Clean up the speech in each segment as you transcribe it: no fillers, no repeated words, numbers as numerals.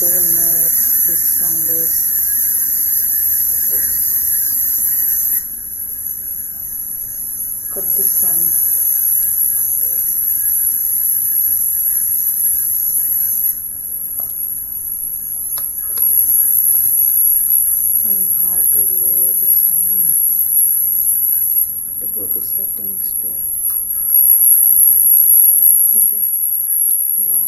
don't know what this sound is. Cut this sound. How to lower the sound. Have to go to settings too. Okay. Now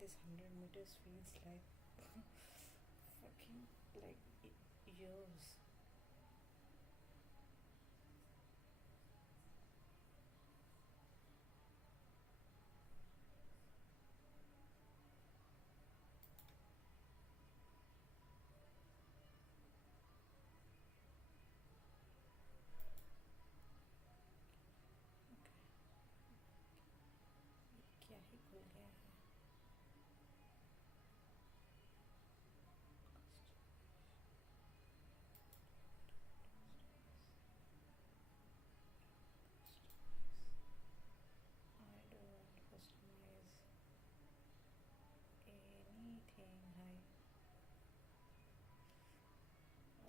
This 100 meters feels like fucking like years. क्या ही खुल गया है. I don't customize anything. Hi.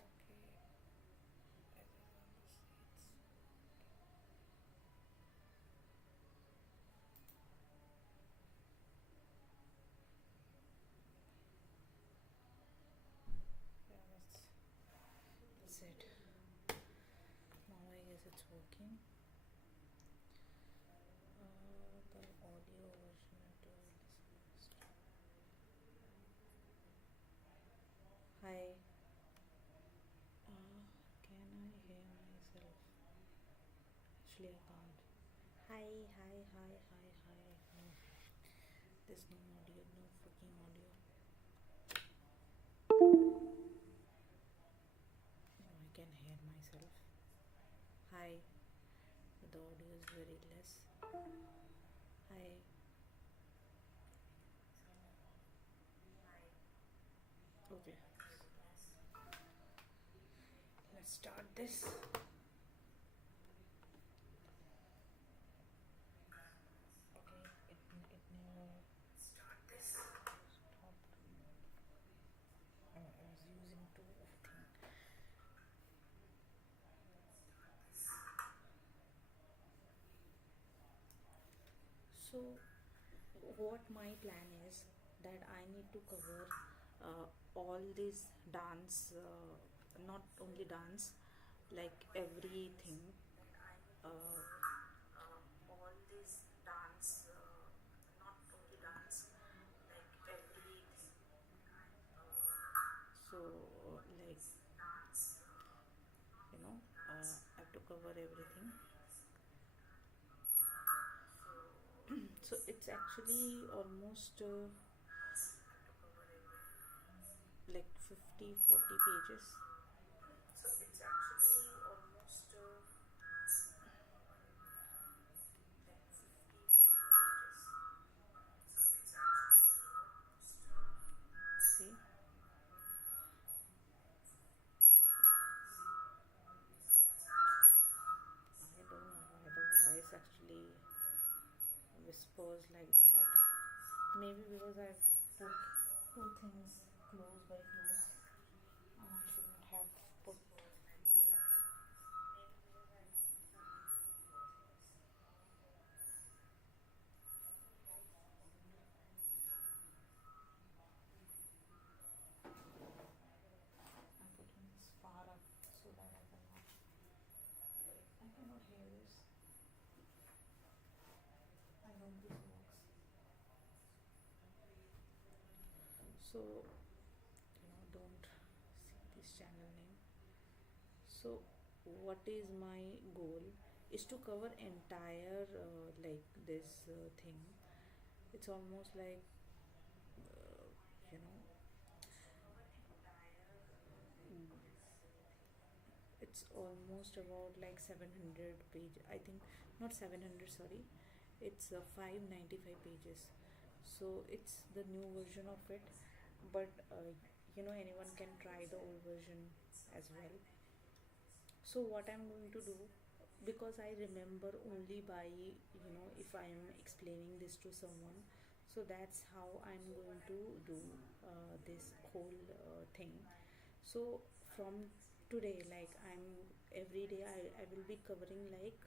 Okay. It is on the seats. Yeah, that's it. Now I guess it's working. The audio version to listen. Hi. Can I hear myself? Actually, I can't. Hi, hi, hi, hi, hi. No. There's no audio, no fucking audio. No, I can hear myself. Hi. But the audio is very less. Hi. Okay. Let's start this. Okay, it never stopped. I was using two things. So, what my plan is that I need to cover all this dance, not only dance, like everything. All this dance, not only dance, like everything. So, like, I have to cover everything. So it's actually almost like 50-40 pages. So it's actually almost like 50-40 pages. So it's actually almost see, I don't know why the voice actually whispers like that. Maybe because I've put two things close by close and I shouldn't have put. I'm putting this far up so that I cannot hear this. I hope this works. So, don't see this channel name. So, what is my goal is to cover entire like this thing. It's almost like uh, you know it's almost about like 700 page, I think. Not 700, sorry, it's 595 pages. So it's the new version of it, but anyone can try the old version as well. So what I'm going to do, because I remember only by if I am explaining this to someone, so that's how I'm going to do this whole thing. So from today, like, I'm every day I will be covering like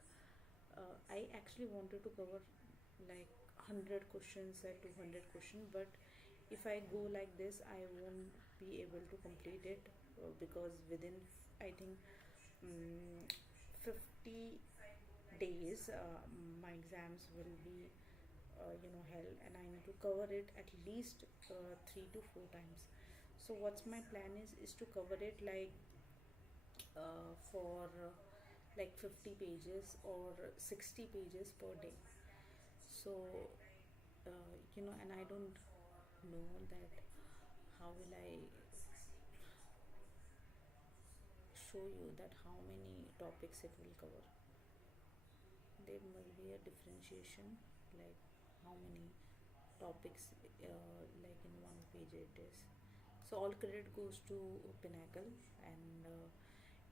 I actually wanted to cover like 100 questions or 200 questions, but if I go like this I won't be able to complete it because within I think 50 days my exams will be held, and I need to cover it at least 3 to 4 times. So what's my plan is to cover it like for like 50 pages or 60 pages per day. So and I don't know that how will I show you that how many topics it will cover. There must be a differentiation, like how many topics like in one page it is. So all credit goes to Pinnacle, and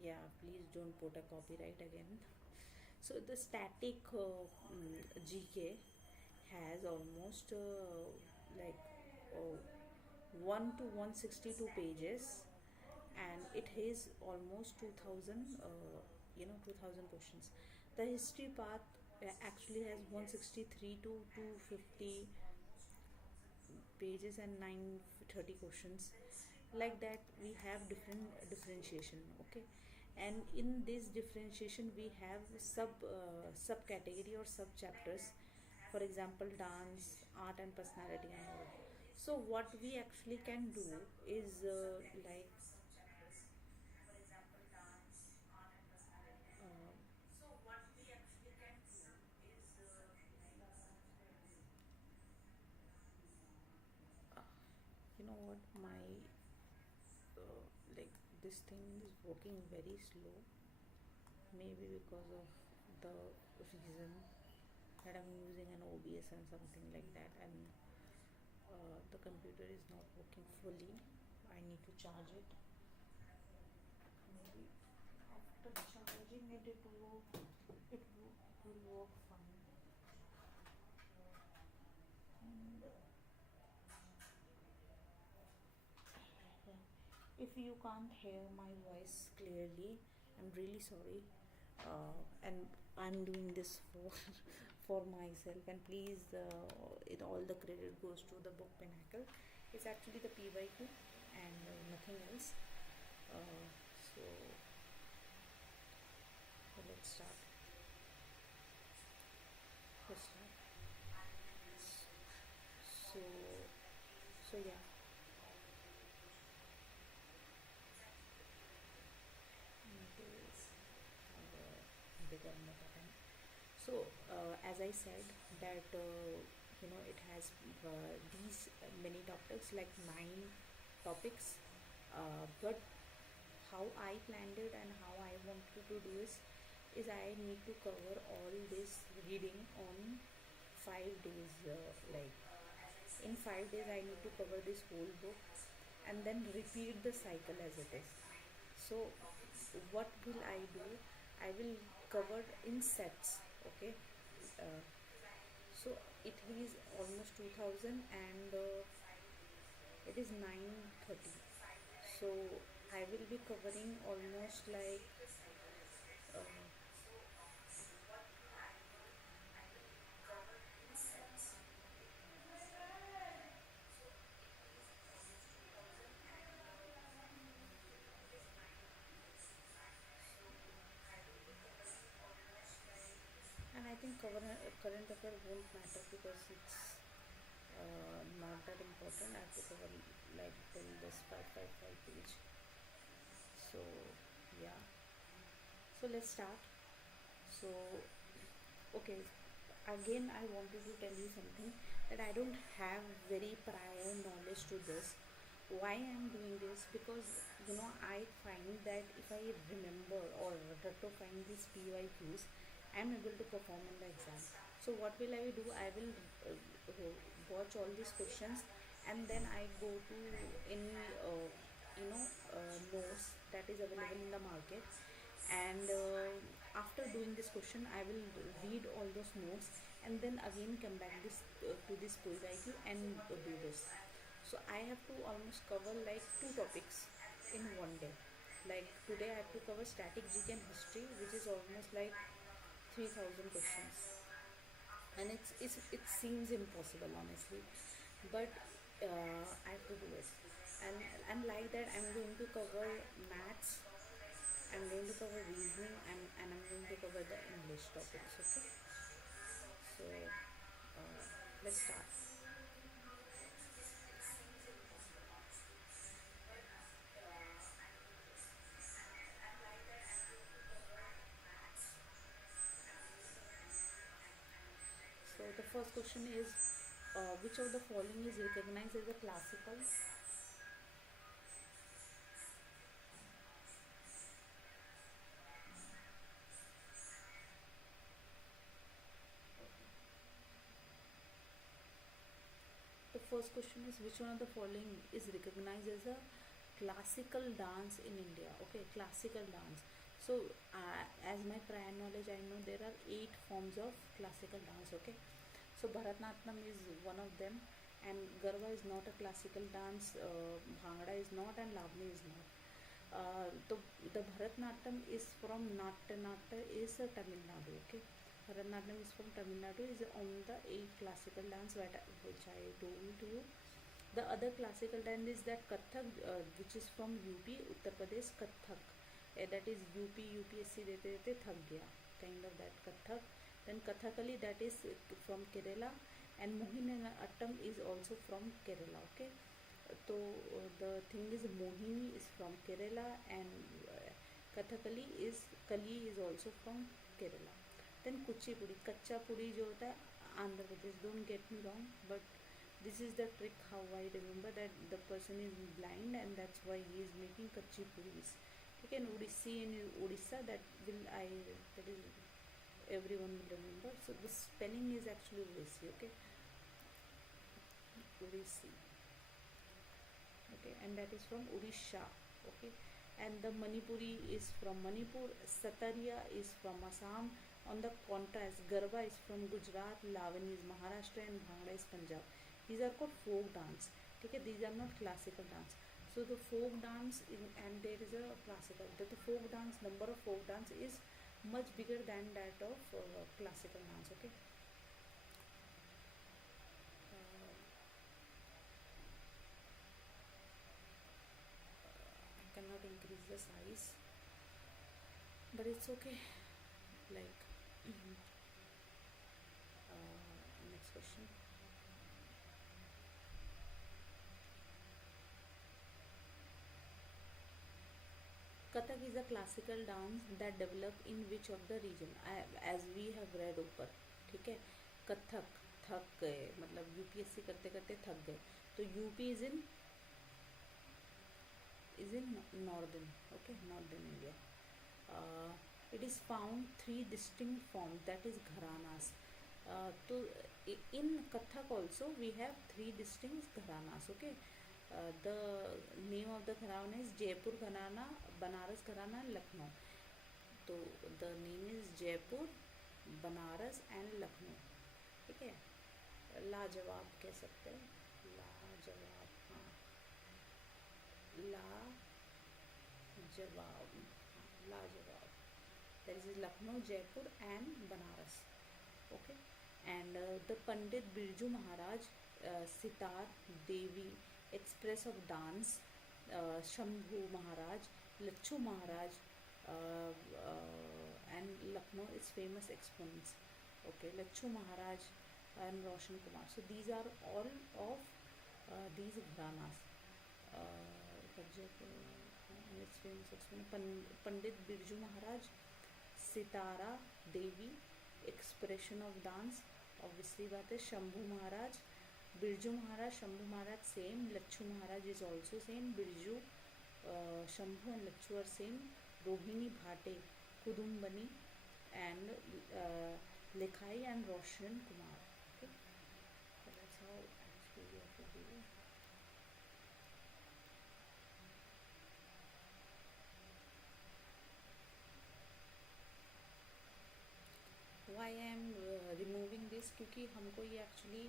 yeah, please don't put a copyright again. So the static GK has almost like uh, 1 to 162 pages, and it has almost 2000 2000 questions. The history part actually has 163 to 250 pages and 930 questions. Like that we have different differentiation. Okay, and in this differentiation we have subcategory or sub chapters. For example, dance, art and personality and all. So what we actually can do is like uh, you know what, my like this thing is working very slow, maybe because of the reason that I'm using an OBS and something like that, and the computer is not working fully. I need to charge it. Maybe after charging it, it will work fine. And if you can't hear my voice clearly, I'm really sorry. And I'm doing this for for myself. And please, it all the credit goes to the book Pinnacle. It's actually the PYQ and nothing else. Uh, so, so let's start. Let's start. So yeah. Need to have a bigger button. So, as I said, that it has these many topics, like 9 topics. But how I planned it and how I wanted to do is I need to cover all this reading on 5 days. Like in 5 days, I need to cover this whole book and then repeat the cycle as it is. So, what will I do? I will cover in sets. Okay. Uh, so it is almost 2000, and it is 930. So I will be covering almost like uh, and I think current affair won't matter because it's not that important. I have to cover like till this 555 page. So yeah. So let's start. So okay, again I wanted to tell you something, that I don't have very prior knowledge to this. Why I'm doing this? Because I find that if I remember or to find these PYQs, I'm able to perform in the exam. So what will I do? I will watch all these questions, and then I go to any notes that is available in the market, and after doing this question I will read all those notes, and then again come back this to this quiz IQ and do this. So I have to almost cover like 2 topics in one day. Like today I have to cover static GK and history, which is almost like 3000 questions, and it seems impossible honestly, but I have to do it. And like that I'm going to cover maths, I'm going to cover reasoning, and I'm going to cover the English topics. Okay. So let's start. So the first question is, which of the following is recognized as a classical? The first question is, which one of the following is recognized as a classical dance in India? Okay, classical dance. So, as my prior knowledge, I know there are 8 forms of classical dance. Okay, so Bharatnatyam is one of them, and Garba is not a classical dance. Bhangra is not, and Lavani is not. The Bharatnatyam is from Natya is Tamil Nadu. Okay, Bharatnatyam is from Tamil Nadu. Is on the 8 classical dance which I told to you. The other classical dance is that Kathak, which is from UP, Uttar Pradesh Kathak. That is UP UPSC देते देते थक गया, kind of that Kathak. Then Kathakali, that is from Kerala, and Mohiniyattam is also from Kerala. Okay, so the thing is Mohini is from Kerala, and Kathakali is Kali is also from Kerala. Then Kuchipudi, Kacha Pudi जो होता है Andhra Pradesh. Don't get me wrong, but this is the trick how I remember that the person is blind and that's why he is making Kachi Puris. Okay, and Odissi in Odisha, that is everyone will remember. So the spelling is actually Odissi. Okay, Odissi. Okay, and that is from Odisha. Okay, and the Manipuri is from Manipur. Sataria is from Assam. On the contrast, Garba is from Gujarat, Lavani is Maharashtra, and Bhangra is Punjab. These are called folk dance. Okay, these are not classical dance. So the folk dance and there is a classical. The folk dance, number of folk dance is much bigger than that of classical dance. Okay. I cannot increase the size, but it's okay. Like next question. Kathak is a classical dance that developed in which of the region? As we have read ऊपर, ठीक है. कथक थक गए, मतलब UPSC करते करते थक गए, तो UP is in northern. Okay, northern India. It is found 3 distinct forms, that is gharanas. So in Kathak also we have 3 distinct gharanas. Okay, the name of the gharana is Jaipur Gharana, Banaras Gharana, and Lucknow. So the name is Jaipur, Banaras and Lucknow. ठीक है, लाजवाब कह सकते हैं, लाजवाब, हाँ, लाजवाब, लाजवाब. There is Lucknow, Jaipur and Banaras. Okay, and the Pandit Birju Maharaj, Sitar, Devi, Express of Dance, Shambhu Maharaj, Lachu Maharaj, and Lucknow is famous exponents. Okay, Lachu Maharaj and Roshan Kumar. So these are all of these gharanas. Its famous exponent Pandit Birju Maharaj, Sitara Devi, Expression of Dance, obviously बात है. Shambhu Maharaj, Birju Maharaj, Shambhu Maharaj same, Lachu Maharaj is also same, Birju, Shambhu and Lachu are same, Rohini Bhate, Kudumbani, and Lekhai and Roshan Kumar. Okay, so that's how actually we have to do it. Why I am removing this, क्योंकि हमको ये actually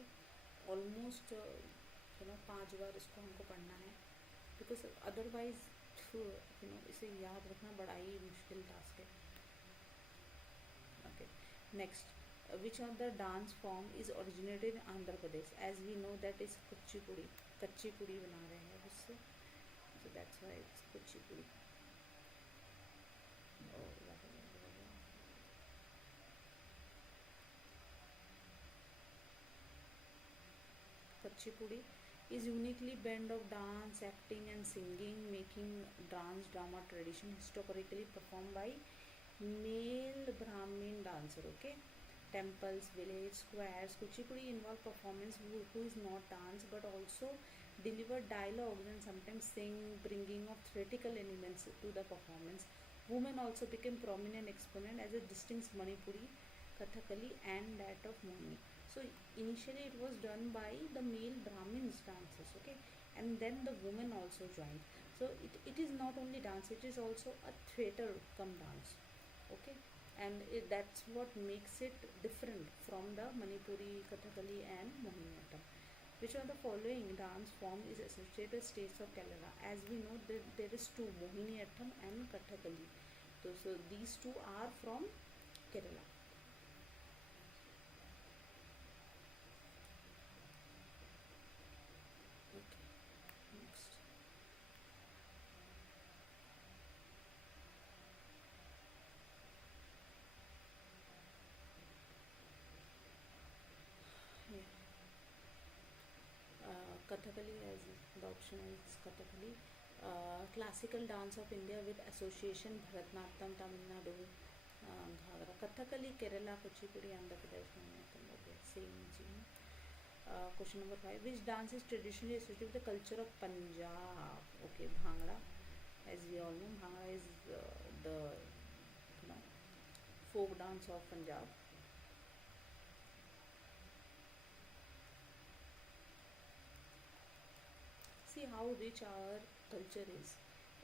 almost 5 बार इसको हमको पढ़ना है, because otherwise इसे याद रखना बड़ा ही मुश्किल टास्क है. Okay, next, which of the dance form is originated in Andhra Pradesh? As we know that is Kuchipudi. Kuchipudi बना रहे हैं उससे, so that's why it's Kuchipudi. Kuchipudi is uniquely blend of dance, acting and singing, making dance drama tradition historically performed by male Brahmin dancer. Okay, temples, village squares. Kuchipudi involve performance who is not dance but also deliver dialogues and sometimes sing, bringing of theatrical elements to the performance. Women also became prominent exponent as a distinct Manipuri, Kathakali and that of Mohini. So initially it was done by the male Brahmins dancers, okay, and then the women also joined. So it is not only dance, it is also a theater come dance, okay, and that's what makes it different from the Manipuri, Kathakali and Mohiniyattam. Which of the following dance form is associated with states of Kerala? As we know, there is two, Mohiniyattam and Kathakali. So these two are from Kerala. Okay, next. Yeah. Kathakali, as the option is Kathakali. Classical dance of India with association Bharatanatyam, Tamil Nadu, Ghagra. Kathakali, Kerala, Kuchipudi, Andhra Pradesh, Mohiniyattam. Okay, same thing. Question number 5. Which dance is traditionally associated with the culture of Punjab? Okay, Bhangra. As we all know, Bhangra is the you know folk dance of Punjab. See how rich our culture is.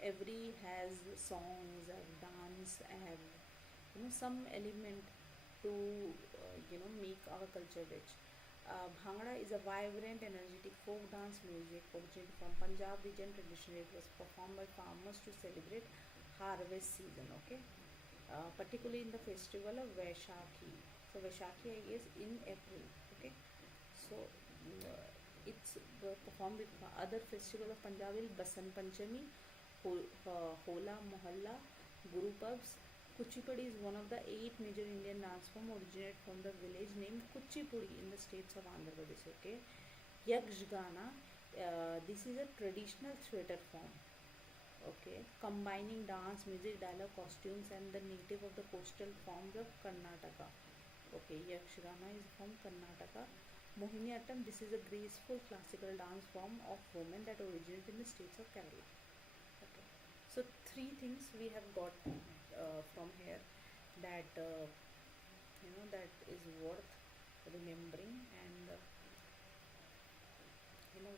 Every has songs, have dance, have some element to make our culture rich. Bhangra is a vibrant, energetic folk dance music originated from Punjab region. Traditionally, it was performed by farmers to celebrate harvest season. Okay, particularly in the festival of Vaishakhi. So Vaishakhi is in April. Okay, so it's performed with other festival of Punjab is Basant Panchami, Hola Mohalla, Guru Pubs. Kuchipudi is one of the 8 major Indian dance form originated from the village named Kuchipudi in the states of Andhra Pradesh. Okay, Yakshgana. This is a traditional theatre form. Okay, combining dance, music, dialogue, costumes, and the native of the coastal forms of Karnataka. Okay, Yakshgana is from Karnataka. Mohiniyattam. This is a graceful classical dance form of women that originates in the states of Kerala. Okay, so three things we have got from here that that is worth remembering and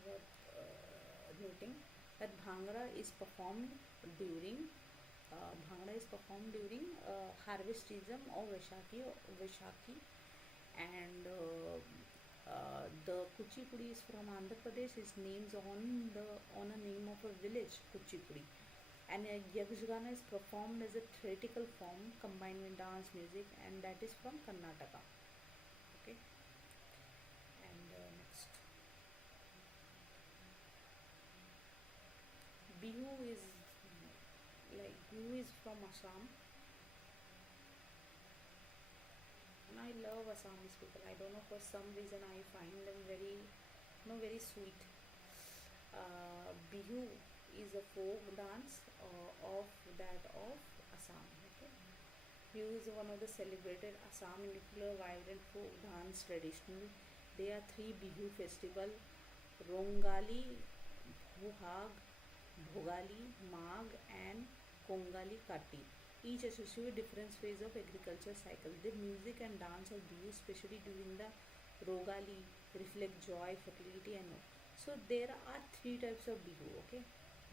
worth noting that during Bhangra is performed during harvest season of Vaishakhi, and the Kuchipudi is from Andhra Pradesh. Is names on a name of a village, Kuchipudi. And Yakshgana is performed as a theatrical form combined with dance music, and that is from Karnataka. Okay, and next, Bihu is from Assam, and I love Assamese people. I don't know, for some reason I find them very sweet. Bihu is a folk dance of Assam. Okay, Bihu is one of the celebrated Assam nuclear vibrant folk dance traditional. There are three Bihu festival: Rongali, Bhuhag, Bhogali, Mag, and Kongali Kati. Each associated with different phases of agriculture cycle. The music and dance of Bihu, especially during the Rogali, reflect joy, fertility, and hope. So there are three types of Bihu. Okay,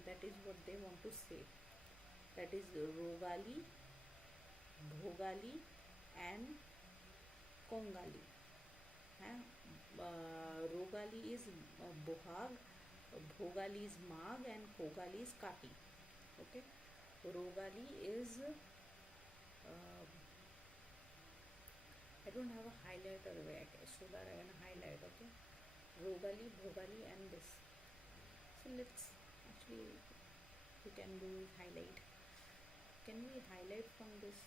that is what they want to say. That is Rogali, Bhogali, and Kongali. Rogali is Bohag, Bhogali is Mag, and Kogali is Kati. Okay, Rogali is I don't have a highlighter so that I can highlight. Okay, Rogali, Bhogali, and this. So let's actually we can do highlight. Can we highlight from this?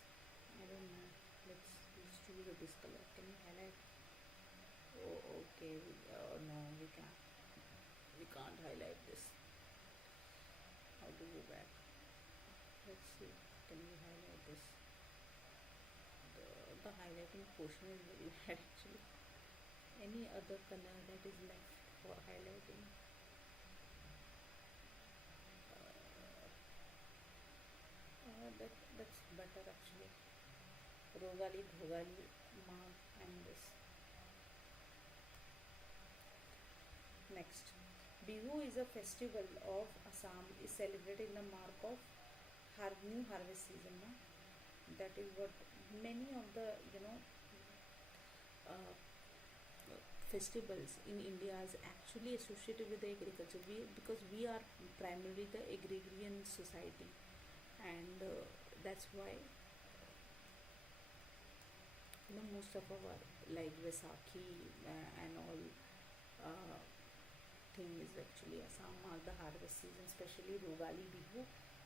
I don't know. Let's choose this color. Can we highlight? Oh, okay. No, we can't highlight this. How to go back? Let's see. Can we highlight this? The highlighting portion is very bad actually. Any other color that is left for highlighting? That's better actually. Rogali, Bhogali, Mark, and this. Next, Bihu is a festival of Assam. Is celebrated in the mark of new harvest season. No? That is what many of the uh, festivals in India is actually associated with the agriculture. Because we are primarily the agrarian society, and that's why most of our like Vaisakhi and all uh, thing is actually Assam mark the harvest season, especially Rogali Bihu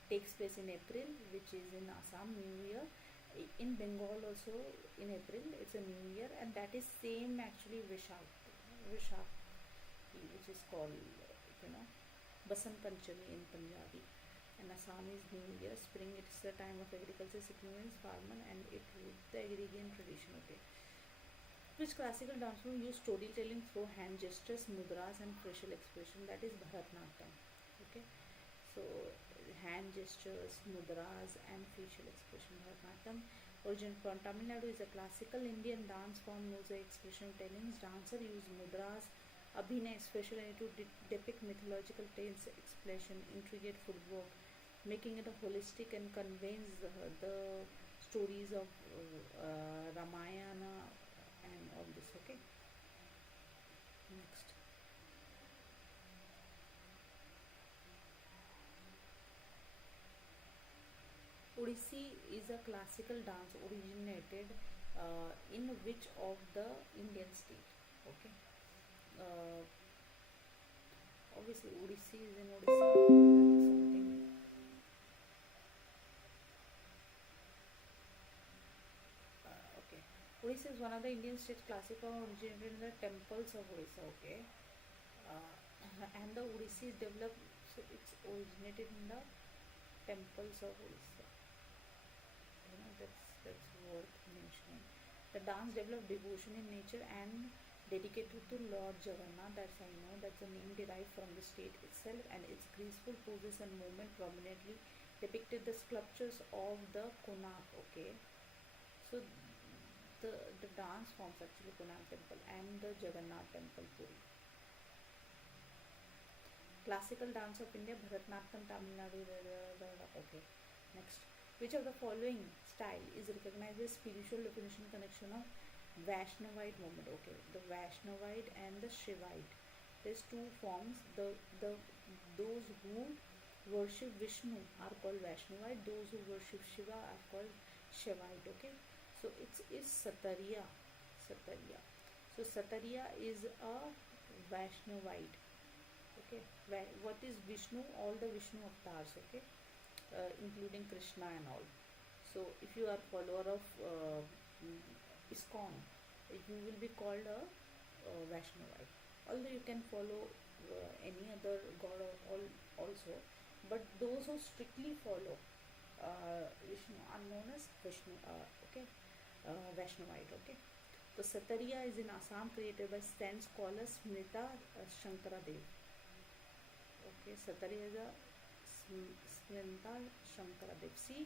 takes place in April, which is in Assam New Year. In Bengal also in April it's a New Year, and that is same actually Vishak, which is called Basant Panchami in Punjabi. And Assam is New Year, spring. It's the time of agriculture, significance, farmer, and it with the agrarian tradition. Okay, which classical dance form use storytelling through hand gestures, mudras, and facial expression? That is Bharatnatyam. Okay, so hand gestures, mudras, and facial expression. Bharatnatyam, origin from Tamil Nadu, is a classical Indian dance form used expression tellings. Dancer use mudras, abhinay, especially to depict mythological tales, expression, intricate footwork, making it a holistic and conveys the stories of Ramayana and all this. Okay, next. Odissi is a classical dance originated in which of the Indian state? Okay, uh, obviously Odissi is in Odisha. That is something. Okay, Odisha is one of the Indian state classical originated in the temples of Odisha. Okay, uh, and the Odissi is developed. So it's originated in the temples of Odisha. That's worth mentioning. The dance developed devotion in nature and dedicated to Lord Jagannath. That's I know. That's the name derived from the state itself, and its graceful poses and movement prominently depicted the sculptures of the Konark. Okay, so the dance forms actually Konark temple and the Jagannath temple Puri. Classical dance of India, Bharatnatyam, Tamil Nadu. Okay, next. Which of the following style is recognized as spiritual definition connection of Vaishnavite movement? Okay, the Vaishnavite and the Shivite. There's two forms. The those who worship Vishnu are called Vaishnavite. Those who worship Shiva are called Shivite. Okay, so it's Satariya. Satariya. So Satariya is a Vaishnavite. Okay, what is Vishnu? All the Vishnu avatars. Okay, including Krishna and all. So if you are follower of ISKCON, you will be called a Vaishnavite. Although you can follow any other god also, but those who strictly follow Vishnu are known as Vishnu. Okay, Vaishnavite. Okay. So Satariya is in Assam, created by saint scholar Smrita Shankaradev. Okay, Satariya is a Smrita Shankaradev. See,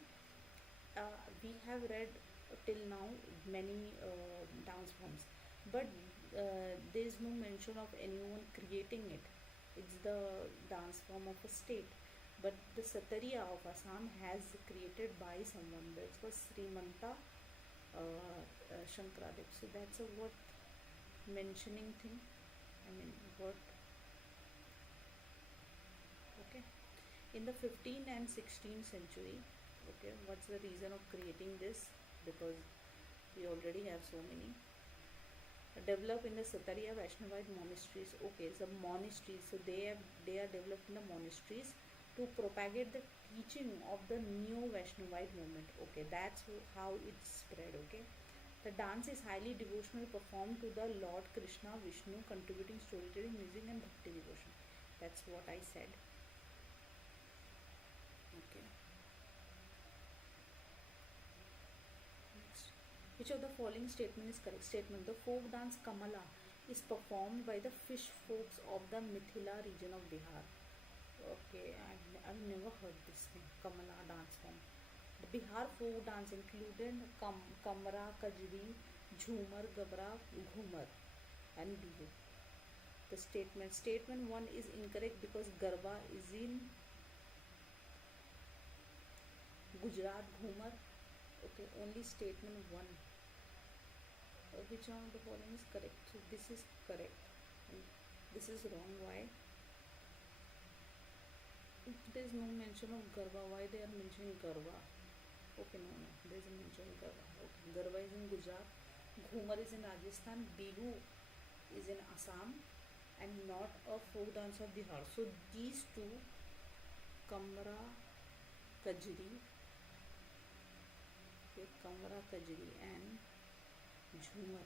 we have read till now many dance forms, but there is no mention of anyone creating it. It's the dance form of a state. But the Satariya of Assam has created by someone. That was Srimanta Shankaradev. So that's a worth mentioning thing. I mean, what? Okay. In the 15th and 16th century, okay, what's the reason of creating this? Because we already have so many. Developed in the Satariya Vaishnavite monasteries. Okay, so monasteries. So they are developed in the monasteries to propagate the teaching of the new Vaishnavite movement. Okay, that's how it's spread. Okay, The dance is highly devotional, performed to the Lord Krishna, Vishnu, contributing storytelling, music, and bhakti devotion. That's what I said. Okay. Next. Which of the following statement is correct? Statement: the folk dance Kamala is performed by the fish folks of the Mithila region of Bihar. Okay, I've never heard this thing, Kamala dance form. The Bihar folk dance included Kamra, Kajri, Jhumar, Gabra, Ghumar, and Bihu. The statement 1 is incorrect because Garba is in Gujarat, Ghumar. Okay, only statement 1. Which one of the following is correct? So this is correct. And this is wrong. Why? There is no mention of Garba. Why they are mentioning Garba? Okay, no, there is a mention of Garba. Okay, Garba is in Gujarat, Ghumar is in Rajasthan, Bihu is in Assam, and not a folk dance of Bihar. So these two, Kamra, Kajri, okay, Kamra, Kajri, and Jhumar.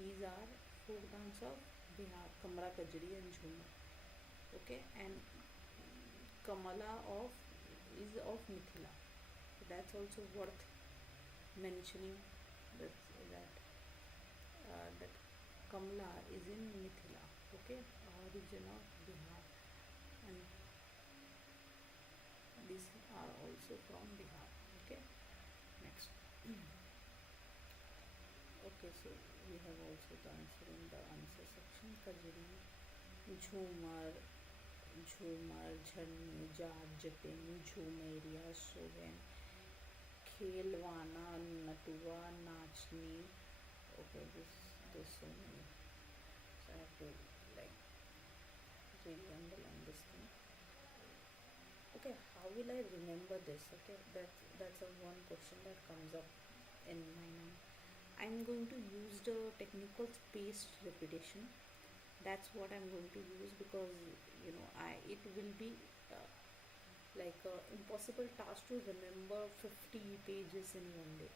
These are folk dance of Bihar, Kamra, Kajri, and Jhumar. Okay, and Kamala is of Mithila. So that's also worth mentioning that that Kamala is in Mithila. Okay, region of Bihar, and these are also from Bihar. Okay, next. Okay, so we have also the answer in the answer section. Kajri, Jhumar, Jhannu, Jaat, Jatin, Jhumeria, Soven, Khelwana, Natua, Nachni. Okay, there's so many. So I have to like really underline this thing. Okay, how will I remember this? Okay, that's a one question that comes up in my mind. I'm going to use the technical spaced repetition. That's what I'm going to use because it will be like a impossible task to remember 50 pages in one day.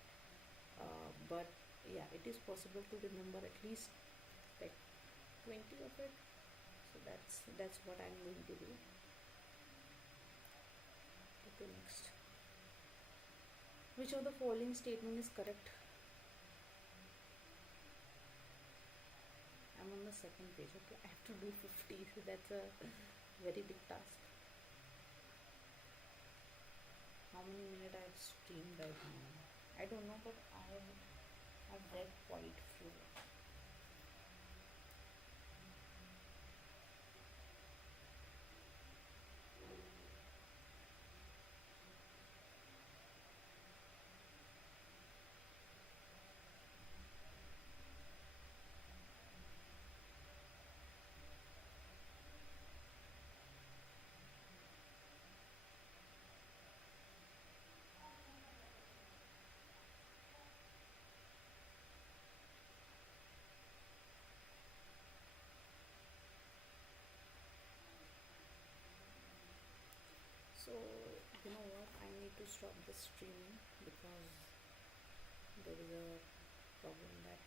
But yeah, it is possible to remember at least like 20 of it. So that's what I'm going to do. Okay, next. Which of the following statement is correct? I'm on the second page. Okay, I have to do 50. So that's a very big task. How many minutes I have streamed right now? I don't know, but I've read quite few. So you know what? I need to stop the streaming because there is a problem that